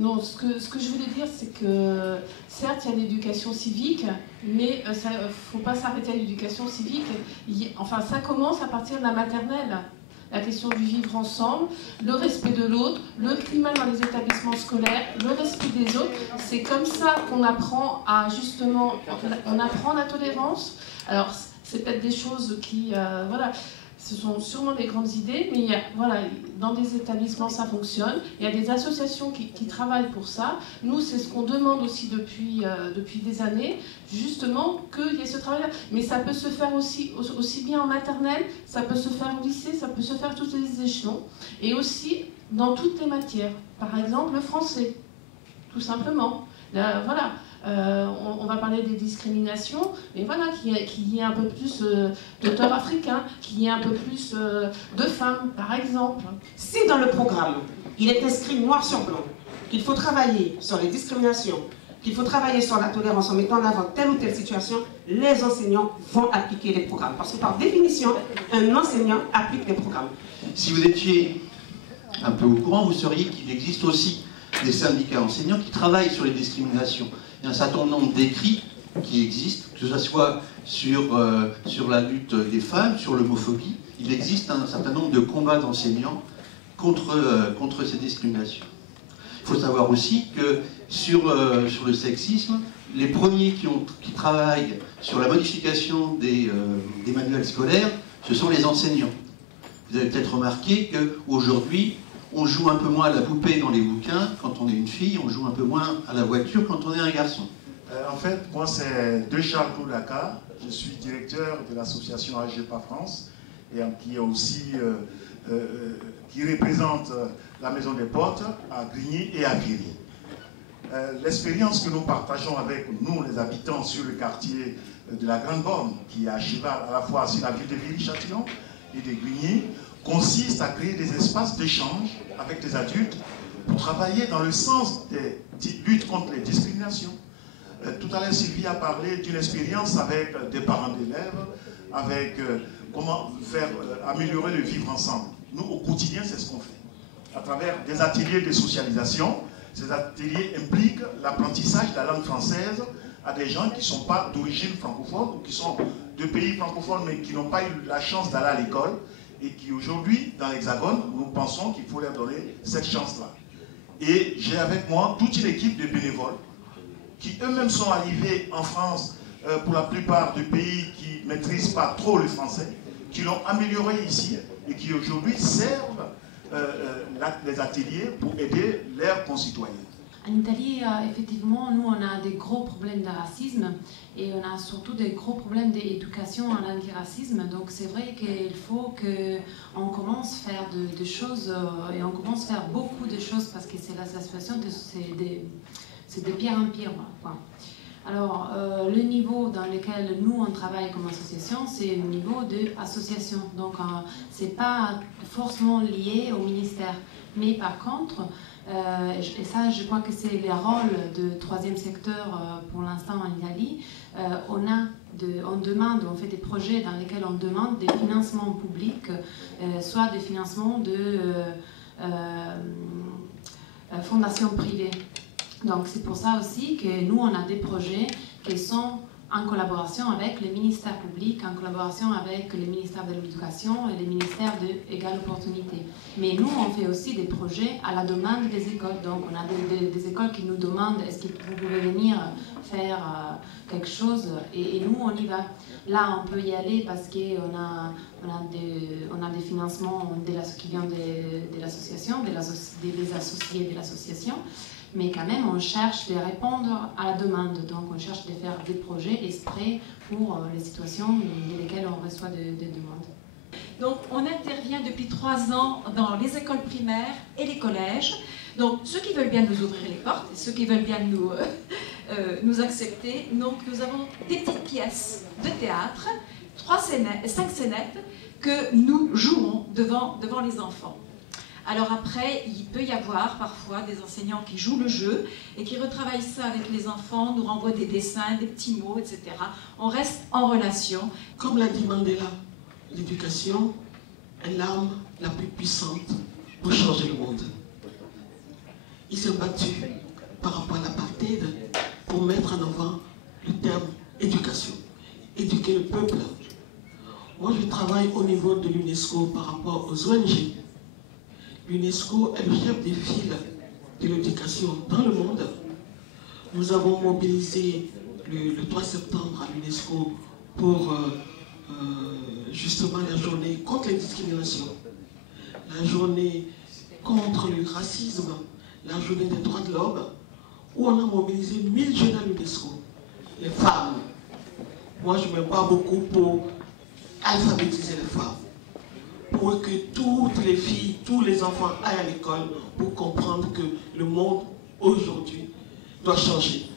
Non, ce que je voulais dire, c'est que certes, il y a l'éducation civique, mais il ne faut pas s'arrêter à l'éducation civique. Enfin, ça commence à partir de la maternelle. La question du vivre ensemble, le respect de l'autre, le climat dans les établissements scolaires, le respect des autres. C'est comme ça qu'on apprend à justement, on apprend la tolérance. Alors, c'est peut-être des choses qui, voilà, ce sont sûrement des grandes idées, mais voilà, dans des établissements ça fonctionne. Il y a des associations qui travaillent pour ça. Nous, c'est ce qu'on demande aussi depuis des années, justement, qu'il y ait ce travail-là. Mais ça peut se faire aussi bien en maternelle, ça peut se faire au lycée, ça peut se faire à tous les échelons. Et aussi dans toutes les matières. Par exemple, le français, tout simplement. Là, voilà. On va parler des discriminations, mais voilà, qu'il y ait un peu plus d'auteurs africains, qu'il y ait un peu plus de femmes, par exemple. Si dans le programme, il est inscrit noir sur blanc qu'il faut travailler sur les discriminations, qu'il faut travailler sur la tolérance en mettant en avant telle ou telle situation, les enseignants vont appliquer les programmes. Parce que par définition, un enseignant applique les programmes. Si vous étiez un peu au courant, vous sauriez qu'il existe aussi des syndicats enseignants qui travaillent sur les discriminations. Il y a un certain nombre d'écrits qui existent, que ce soit sur la lutte des femmes, sur l'homophobie. Il existe un certain nombre de combats d'enseignants contre ces discriminations. Il faut savoir aussi que sur le sexisme, les premiers qui travaillent sur la modification des manuels scolaires, ce sont les enseignants. Vous avez peut-être remarqué qu'aujourd'hui, on joue un peu moins à la poupée dans les bouquins quand on est une fille, on joue un peu moins à la voiture quand on est un garçon. En fait, moi c'est De Charles Dakar, je suis directeur de l'association AGEPA France, et qui est aussi qui représente la Maison des Portes à Grigny et à Viry. L'expérience que nous partageons avec nous, les habitants sur le quartier de la Grande Borne, qui est à cheval à la fois sur la ville de Viry-Châtillon et de Grigny, consiste à créer des espaces d'échange avec des adultes pour travailler dans le sens des luttes contre les discriminations. Tout à l'heure, Sylvie a parlé d'une expérience avec des parents d'élèves, avec comment faire améliorer le vivre ensemble. Nous, au quotidien, c'est ce qu'on fait. À travers des ateliers de socialisation, ces ateliers impliquent l'apprentissage de la langue française à des gens qui ne sont pas d'origine francophone ou qui sont de pays francophones mais qui n'ont pas eu la chance d'aller à l'école et qui aujourd'hui, dans l'Hexagone, nous pensons qu'il faut leur donner cette chance-là. Et j'ai avec moi toute une équipe de bénévoles qui eux-mêmes sont arrivés en France pour la plupart de pays qui ne maîtrisent pas trop le français, qui l'ont amélioré ici et qui aujourd'hui servent les ateliers pour aider leurs concitoyens. En Italie, effectivement, nous, on a des gros problèmes de racisme et on a surtout des gros problèmes d'éducation à l'antiracisme. Donc, c'est vrai qu'il faut qu'on commence à faire des choses et on commence à faire beaucoup de choses parce que c'est la situation, c'est de pire en pire, quoi. Alors, le niveau dans lequel nous, on travaille comme association, c'est le niveau d'association. Donc, ce n'est pas forcément lié au ministère. Mais par contre, et ça, je crois que c'est le rôle du troisième secteur pour l'instant en Italie, on demande, on fait des projets dans lesquels on demande des financements publics, soit des financements de fondations privées. Donc c'est pour ça aussi que nous, on a des projets qui sont en collaboration avec les ministères publics, en collaboration avec les ministères de l'Éducation et les ministères de l'égale opportunité. Mais nous, on fait aussi des projets à la demande des écoles. Donc on a des écoles qui nous demandent est-ce que vous pouvez venir faire quelque chose et nous, on y va. Là, on peut y aller parce qu'on a des financements qui viennent de l'association, des associés de l'association. Mais quand même, on cherche de répondre à la demande. Donc, on cherche de faire des projets exprès pour les situations dans lesquelles on reçoit des demandes. Donc, on intervient depuis 3 ans dans les écoles primaires et les collèges. Donc, ceux qui veulent bien nous ouvrir les portes, ceux qui veulent bien nous accepter. Donc, nous avons des petites pièces de théâtre, 5 scénettes que nous jouons devant les enfants. Alors après, il peut y avoir parfois des enseignants qui jouent le jeu et qui retravaillent ça avec les enfants, nous renvoient des dessins, des petits mots, etc. On reste en relation. Comme l'a dit Mandela, l'éducation est l'arme la plus puissante pour changer le monde. il s'est battu par rapport à l'apartheid pour mettre en avant le terme éducation, éduquer le peuple. Moi, je travaille au niveau de l'UNESCO par rapport aux ONG. L'UNESCO est le chef des files de l'éducation dans le monde. Nous avons mobilisé le 3 septembre à l'UNESCO pour justement la journée contre les discriminations, la journée contre le racisme, la journée des droits de l'homme, où on a mobilisé 1000 jeunes à l'UNESCO, les femmes. Moi, je me bats beaucoup pour alphabétiser les femmes, pour que toutes les filles, tous les enfants aillent à l'école pour comprendre que le monde aujourd'hui doit changer.